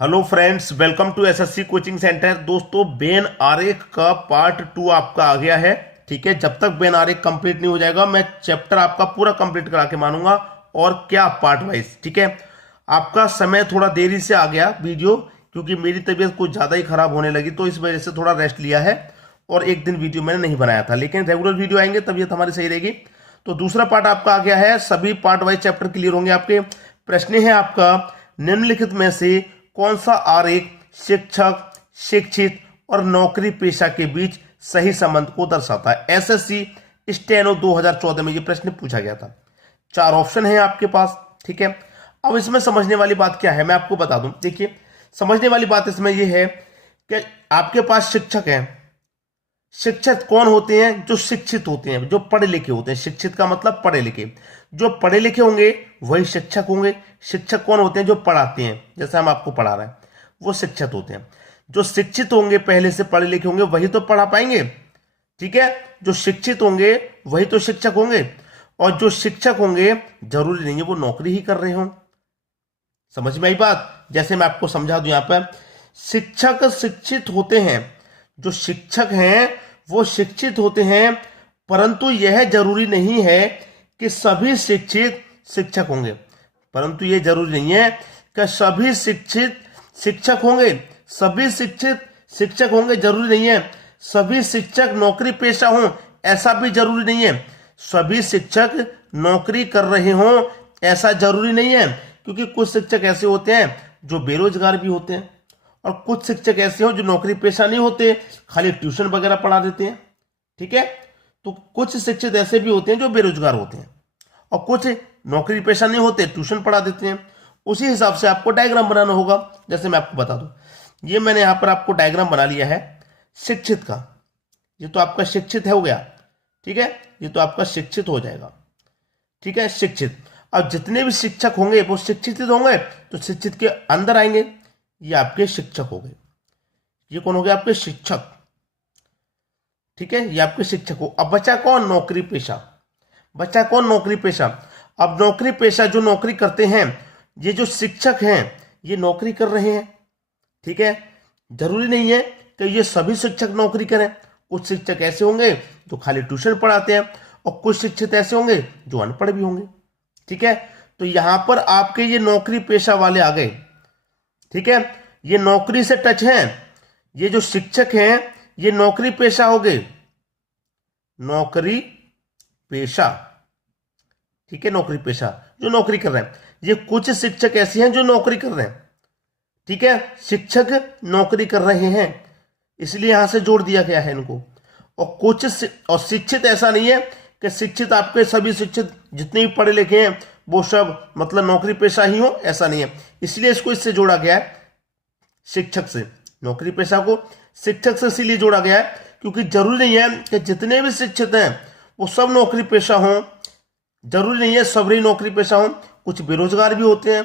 Hello friends, welcome to SSC coaching centre. दोस्तों, Venn आरेख का पार्ट 2 आपका आ गया है। ठीक है, जब तक बेन आरेख कंप्लीट नहीं हो जाएगा मैं चैप्टर आपका पूरा कंप्लीट करा के मानूंगा। और क्या पार्ट वाइज। ठीक है, आपका समय थोड़ा देरी से आ गया वीडियो, क्योंकि मेरी तबीयत कुछ ज़्यादा ही खराब होने लगी, तो इस वजह से थोड़ा रेस्ट लिया है और एक दिन वीडियो मैंने नहीं बनाया था। लेकिन रेगुलर वीडियो आएंगे, तबीयत हमारी सही रहेगी। तो दूसरा पार्ट आपका आ गया है। सभी पार्ट वाइज चैप्टर क्लियर होंगे आपके। प्रश्न है आपका, निम्नलिखित में से कौन सा आरेख शिक्षक, शिक्षित और नौकरी पेशा के बीच सही संबंध को दर्शाता है? एसएससी स्टेनो 2014 में ये प्रश्न पूछा गया था। 4 ऑप्शन है आपके पास। ठीक है, अब इसमें समझने वाली बात क्या है मैं आपको बता दूं। देखिए, समझने वाली बात इसमें यह है कि आपके पास शिक्षक हैं। शिक्षक कौन होते हैं? जो शिक्षित होते हैं, जो पढ़े लिखे होते हैं। शिक्षित का मतलब पढ़े लिखे। जो पढ़े लिखे होंगे वही शिक्षक होंगे। शिक्षक कौन होते हैं? जो पढ़ाते हैं, जैसे हम आपको पढ़ा रहे हैं, वो शिक्षक होते हैं। जो शिक्षित होंगे, पहले से पढ़े लिखे होंगे, वही तो पढ़ा पाएंगे। ठीक है, जो शिक्षित होंगे वही तो शिक्षक होंगे। और जो शिक्षक होंगे, जरूरी नहीं है वो नौकरी ही कर रहे हों। समझ में आई बात? जैसे मैं आपको समझा दूं, यहां पर शिक्षक शिक्षित होते हैं। जो शिक्षक हैं वो शिक्षित होते हैं, परंतु यह जरूरी नहीं है कि सभी शिक्षित शिक्षक होंगे। परंतु यह जरूरी नहीं है कि सभी शिक्षित शिक्षक होंगे। सभी शिक्षित शिक्षक होंगे जरूरी नहीं है। सभी शिक्षक नौकरी पेशा हों, ऐसा भी जरूरी नहीं है। सभी शिक्षक नौकरी कर रहे हों, ऐसा जरूरी नहीं है। क्योंकि कुछ शिक्षक ऐसे होते हैं जो बेरोजगार भी होते हैं, और कुछ शिक्षक ऐसे हो जो नौकरी पेशा नहीं होते, खाली ट्यूशन वगैरह पढ़ा देते हैं। ठीक है, तो कुछ शिक्षित ऐसे भी होते हैं जो बेरोजगार होते हैं, और कुछ नौकरी पेशा नहीं होते, ट्यूशन पढ़ा देते हैं। उसी हिसाब से आपको डायग्राम बनाना होगा। जैसे मैं आपको बता दूं, ये मैंने यहां पर आपको डायग्राम बना लिया है शिक्षित का। ये तो आपका शिक्षित है, हो गया। ठीक है, ये तो आपका शिक्षित हो जाएगा। ठीक है, शिक्षित। अब जितने भी शिक्षक होंगे वो शिक्षित होंगे, तो शिक्षित के अंदर आएंगे, ये आपके शिक्षक हो गए। ये कौन हो गए? आपके शिक्षक। ठीक है, ये आपके शिक्षक हो। अब बचा कौन? नौकरी पेशा। बचा कौन? नौकरी पेशा। अब नौकरी पेशा जो नौकरी करते हैं, ये जो शिक्षक हैं ये नौकरी कर रहे हैं। ठीक है, जरूरी नहीं है कि ये सभी शिक्षक नौकरी करें। कुछ शिक्षक ऐसे होंगे जो खाली ट्यूशन पढ़ाते हैं, और कुछ शिक्षित ऐसे होंगे जो अनपढ़ भी होंगे। ठीक है, तो यहां पर आपके ये नौकरी पेशा वाले आ गए। ठीक है, ये नौकरी से टच हैं। ये जो शिक्षक हैं ये नौकरी पेशा हो गए, नौकरी पेशा। ठीक है, नौकरी पेशा जो नौकरी कर रहे हैं। ये कुछ शिक्षक ऐसे हैं जो नौकरी कर रहे हैं। ठीक है, शिक्षक नौकरी कर रहे हैं, इसलिए यहां से जोड़ दिया गया है इनको। और कुछ और शिक्षित ऐसा नहीं है कि शिक्षित आपके सभी शिक्षित जितने भी पढ़े लिखे हैं वो सब मतलब नौकरी पेशा ही हो, ऐसा नहीं है। इसलिए इसको इससे जोड़ा गया है, शिक्षक से। नौकरी पेशा को शिक्षक से इसीलिए जोड़ा गया है क्योंकि जरूरी नहीं है कि जितने भी शिक्षित हैं वो सब नौकरी पेशा हों। जरूरी नहीं है सभी नौकरी पेशा हों। कुछ बेरोजगार भी होते हैं,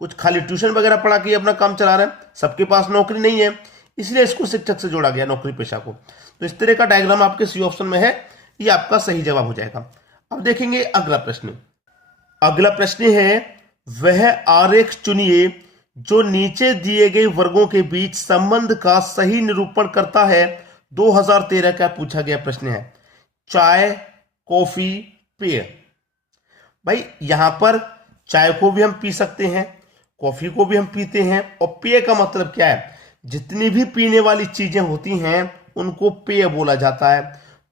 कुछ खाली ट्यूशन वगैरह पढ़ा के अपना काम चला रहे हैं, सबके पास नौकरी नहीं है। इसलिए इसको शिक्षक से जोड़ा गया, नौकरी पेशा को। तो इस तरह का डायग्राम आपके सी ऑप्शन में है, ये आपका सही जवाब हो जाएगा। अब देखेंगे अगला प्रश्न। अगला प्रश्न है, वह आरेख चुनिए जो नीचे दिए गए वर्गों के बीच संबंध का सही निरूपण करता है। 2013 का पूछा गया प्रश्न है। चाय, कॉफी, पेय। भाई यहां पर चाय को भी हम पी सकते हैं, कॉफी को भी हम पीते हैं, और पेय का मतलब क्या है? जितनी भी पीने वाली चीजें होती हैं उनको पेय बोला जाता है।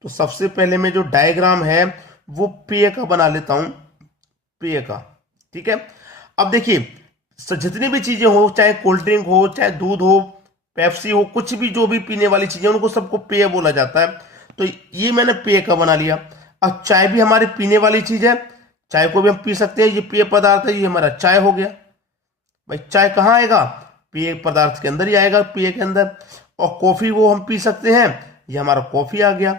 तो सबसे पहले मैं जो डायग्राम है वो पेय का बना लेता हूं, पेय का। ठीक है, अब देखिए जितनी भी चीजें हो, चाहे कोल्ड ड्रिंक हो, चाहे दूध हो, पेप्सी हो, कुछ भी जो भी पीने वाली चीजें उनको सबको पेय बोला जाता है। तो ये मैंने पेय का बना लिया। अब चाय भी हमारी पीने वाली चीज है, चाय को भी हम पी सकते हैं, ये पेय पदार्थ है, ये हमारा चाय हो गया। भाई चाय कहाँ आएगा? पेय पदार्थ के अंदर ही आएगा, पेय के अंदर। और कॉफी वो हम पी सकते हैं, ये हमारा कॉफी आ गया।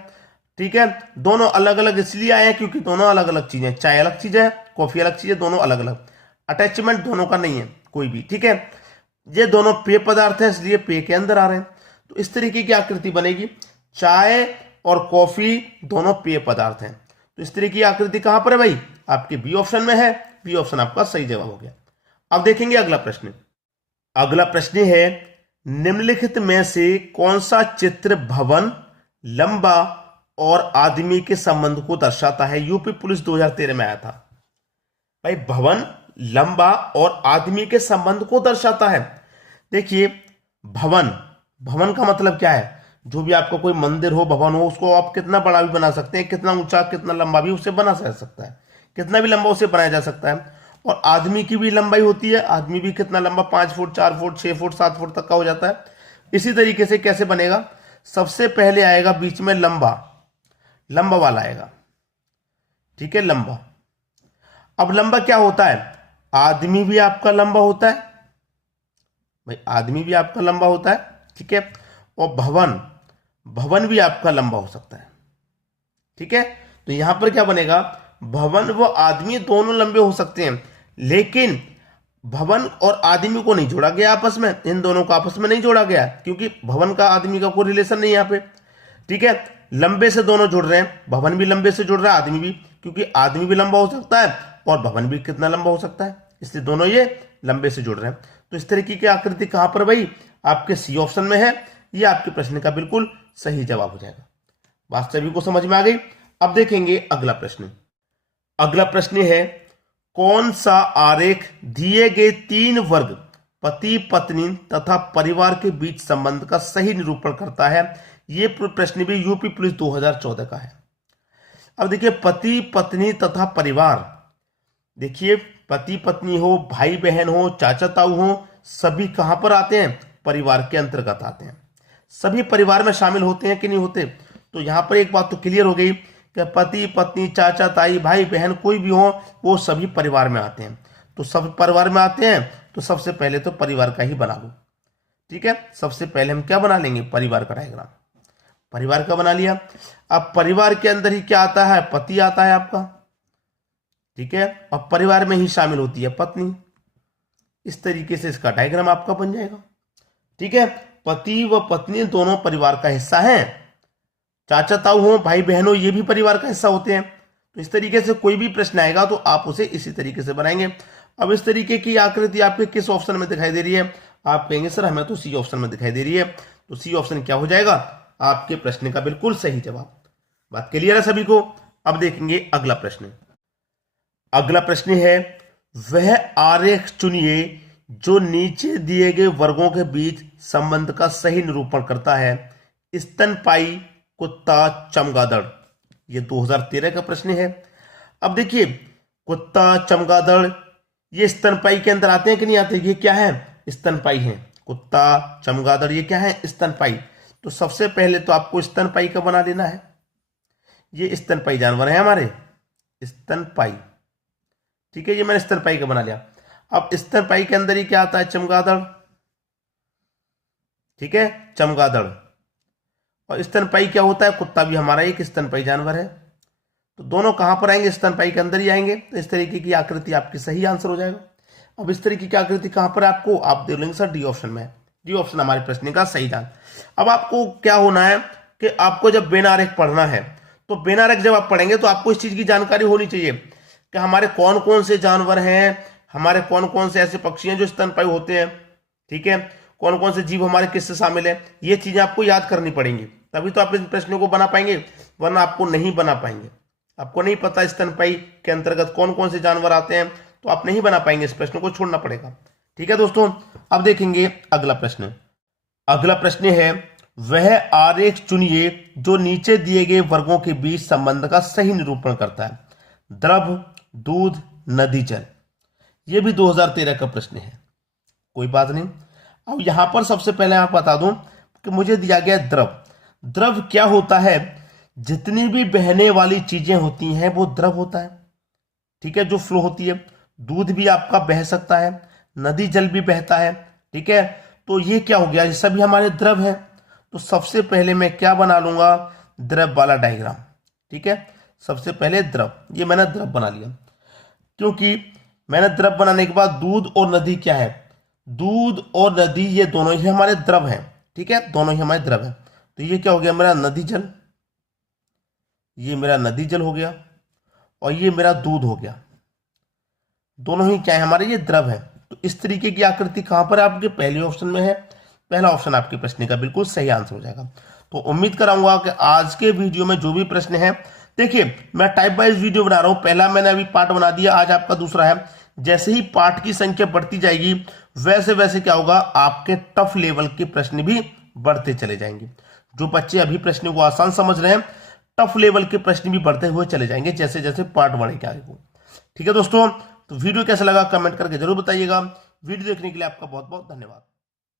ठीक है, दोनों अलग अलग इसलिए आए हैं क्योंकि दोनों अलग अलग चीजें, चाय अलग चीज है, कॉफी अलग चीज है, दोनों अलग अलग। अटैचमेंट दोनों का नहीं है कोई भी। ठीक है, ये दोनों पेय पदार्थ है इसलिए पेय के अंदर आ रहे हैं। तो इस तरीके की आकृति बनेगी। चाय और कॉफी दोनों पेय पदार्थ हैं। तो इस तरह की आकृति कहां पर है भाई? आपके बी ऑप्शन में है। बी ऑप्शन आपका सही जवाब हो गया। अब देखेंगे अगला प्रश्न। अगला प्रश्न है, निम्नलिखित में से कौन सा चित्र भवन, लंबा और आदमी के संबंध को दर्शाता है? यूपी पुलिस 2013 में आया था भाई। भवन, लंबा और आदमी के संबंध को दर्शाता है। देखिए, भवन, भवन का मतलब क्या है? जो भी आपका कोई मंदिर हो, भवन हो, उसको आप कितना बड़ा भी बना सकते हैं, कितना ऊंचा कितना लंबा भी उसे बना जा सकता है, कितना भी लंबा उसे बनाया जा सकता है। और आदमी की भी लंबाई होती है, आदमी भी कितना लंबा, 5 फुट, 4 फुट, 6 फुट, 7 फुट तक का हो जाता है। इसी तरीके से कैसे बनेगा? सबसे पहले आएगा बीच में लंबा, लंबा वाला आएगा, ठीक है, लंबा। अब लंबा क्या होता है? आदमी भी आपका लंबा होता है भाई, आदमी भी आपका लंबा होता है, ठीक है। और भवन, भवन भी आपका लंबा हो सकता है, ठीक है। तो यहां पर क्या बनेगा? भवन व आदमी दोनों लंबे हो सकते हैं, लेकिन भवन और आदमी को नहीं जोड़ा गया आपस में, इन दोनों को आपस में नहीं जोड़ा गया, क्योंकि भवन का आदमी का कोई रिलेशन नहीं यहाँ पे, ठीक है। लंबे से दोनों जुड़ रहे हैं, भवन भी लंबे से जुड़ रहा है, आदमी भी, क्योंकि आदमी भी लंबा हो सकता है और भवन भी कितना लंबा हो सकता है, इसलिए दोनों ये लंबे से जुड़ रहे हैं। तो इस तरीके की आकृति कहां पर भाई? आपके सी ऑप्शन में है। ये आपके प्रश्न का बिल्कुल सही जवाब हो जाएगा। बात सभी को समझ में आ गई। अब देखेंगे अगला प्रश्न। अगला प्रश्न है, कौन सा आरेख दिए गए 3 वर्ग पति पत्नी तथा परिवार के बीच संबंध का सही निरूपण करता है? यह प्रश्न भी यूपी पुलिस 2014 का है। अब देखिए, पति पत्नी तथा परिवार, देखिए पति पत्नी हो, भाई बहन हो, चाचा ताऊ हो, सभी कहां पर आते हैं? परिवार के अंतर्गत आते हैं। सभी परिवार में शामिल होते हैं कि नहीं होते? तो यहां पर एक बात तो क्लियर हो गई कि पति पत्नी, चाचा ताई, भाई बहन कोई भी हो, वो सभी परिवार में आते हैं। तो सब परिवार में आते हैं, तो सबसे पहले तो परिवार का ही बना लो, ठीक है। सबसे पहले हम क्या बना लेंगे? परिवार का डायग्राम, परिवार का बना लिया। अब परिवार के अंदर ही क्या आता है? पति आता है आपका, ठीक है। अब परिवार में ही शामिल होती है पत्नी। इस तरीके से इसका डायग्राम आपका बन जाएगा, ठीक है। पति व पत्नी दोनों परिवार का हिस्सा हैं। चाचा ताऊ हो, भाई बहन हो, ये भी परिवार का हिस्सा होते हैं। तो इस तरीके से कोई भी प्रश्न आएगा तो आप उसे इसी तरीके से बनाएंगे। अब इस तरीके की आकृति आपके किस ऑप्शन में दिखाई दे रही है? आप कहेंगे सर हमें तो सी ऑप्शन में दिखाई दे रही है। तो सी ऑप्शन क्या हो जाएगा? आपके प्रश्न का बिल्कुल सही जवाब। बात क्लियर है सभी को? अब देखेंगे अगला प्रश्न। अगला प्रश्न है, वह आरेख चुनिए जो नीचे दिए गए वर्गों के बीच संबंध का सही निरूपण करता है। स्तनपाई, कुत्ता, चमगादड़। ये 2013 का प्रश्न है। अब देखिए, कुत्ता, चमगादड़ ये स्तनपाई के अंदर आते हैं कि नहीं आते? ये क्या है? स्तनपाई है। कुत्ता, चमगादड़ ये क्या है? स्तनपाई। तो सबसे पहले तो आपको स्तनपाई का बना लेना है। ये स्तनपाई जानवर है हमारे, स्तनपाई, ठीक है। ये मैंने स्तनपाई का बना लिया। अब स्तनपाई के अंदर ही क्या आता है? चमगादड़, ठीक है, चमगादड़। और स्तनपाई क्या होता है? कुत्ता भी हमारा एक स्तनपाई जानवर है। तो दोनों कहां पर आएंगे? स्तनपाई के अंदर ही आएंगे। तो इस तरीके की आकृति आपकी सही आंसर हो जाएगा। अब इस तरीके की आकृति कहां पर आपको? आप देख लेंगे सर डी ऑप्शन में। डी ऑप्शन हमारे प्रश्न का सही था। अब आपको क्या होना है कि आपको जब वेन आरेख पढ़ना है, तो वेन आरेख जब आप पढ़ेंगे तो आपको इस चीज की जानकारी होनी चाहिए कि हमारे कौन कौन से जानवर हैं, हमारे कौन कौन से ऐसे पक्षी हैं जो स्तनपाई होते हैं, ठीक है। कौन कौन से जीव हमारे किससे शामिल है, ये चीजें आपको याद करनी पड़ेंगी, तभी तो आप इन प्रश्नों को बना पाएंगे, वरना आपको नहीं बना पाएंगे। आपको नहीं पता स्तनपाई के अंतर्गत कौन कौन से जानवर आते हैं, तो आप नहीं बना पाएंगे। इस प्रश्न को छोड़ना पड़ेगा, ठीक है दोस्तों। अब देखेंगे अगला प्रश्न। अगला प्रश्न है, वह आरेख चुनिए जो नीचे दिए गए वर्गों के बीच संबंध का सही निरूपण करता है। द्रव, दूध, नदी, जल। यह भी 2013 का प्रश्न है, कोई बात नहीं। अब यहां पर सबसे पहले आप बता दूं कि मुझे दिया गया द्रव। द्रव क्या होता है? जितनी भी बहने वाली चीजें होती हैं वो द्रव होता है, ठीक है, जो फ्लो होती है। दूध भी आपका बह सकता है, नदी जल भी बहता है, ठीक है। तो ये क्या हो गया? ये सभी हमारे द्रव है। तो सबसे पहले मैं क्या बना लूंगा? द्रव वाला डायग्राम, ठीक है। सबसे पहले द्रव, ये मैंने द्रव बना लिया, क्योंकि मैंने द्रव बनाने के बाद दूध और नदी क्या है? दूध और नदी ये दोनों ही हमारे द्रव हैं, ठीक है, दोनों ही हमारे द्रव हैं। तो ये क्या हो गया? मेरा नदी जल, ये मेरा नदी जल हो गया, और ये मेरा दूध हो गया। दोनों ही क्या है हमारे? ये द्रव है। तो इस तरीके की आकृति कहां पर है आपके पहले ऑप्शन में है। पहला ऑप्शन आपके प्रश्न का बिल्कुल सही आंसर हो जाएगा। तो उम्मीद कराऊंगा कि आज के वीडियो में जो भी प्रश्न है, देखिए मैं टाइप वाइज वीडियो बना रहा हूं। पहला मैंने अभी पार्ट बना दिया, आज आपका दूसरा है। जैसे ही पार्ट की संख्या बढ़ती जाएगी वैसे वैसे क्या होगा, आपके टफ लेवल के प्रश्न भी बढ़ते चले जाएंगे। जो बच्चे अभी प्रश्न को आसान समझ रहे हैं, टफ लेवल के प्रश्न भी बढ़ते हुए चले जाएंगे जैसे जैसे पार्ट बढ़ेगा आगे को। ठीक है दोस्तों, तो वीडियो कैसा लगा कमेंट करके जरूर बताइएगा। वीडियो देखने के लिए आपका बहुत बहुत धन्यवाद।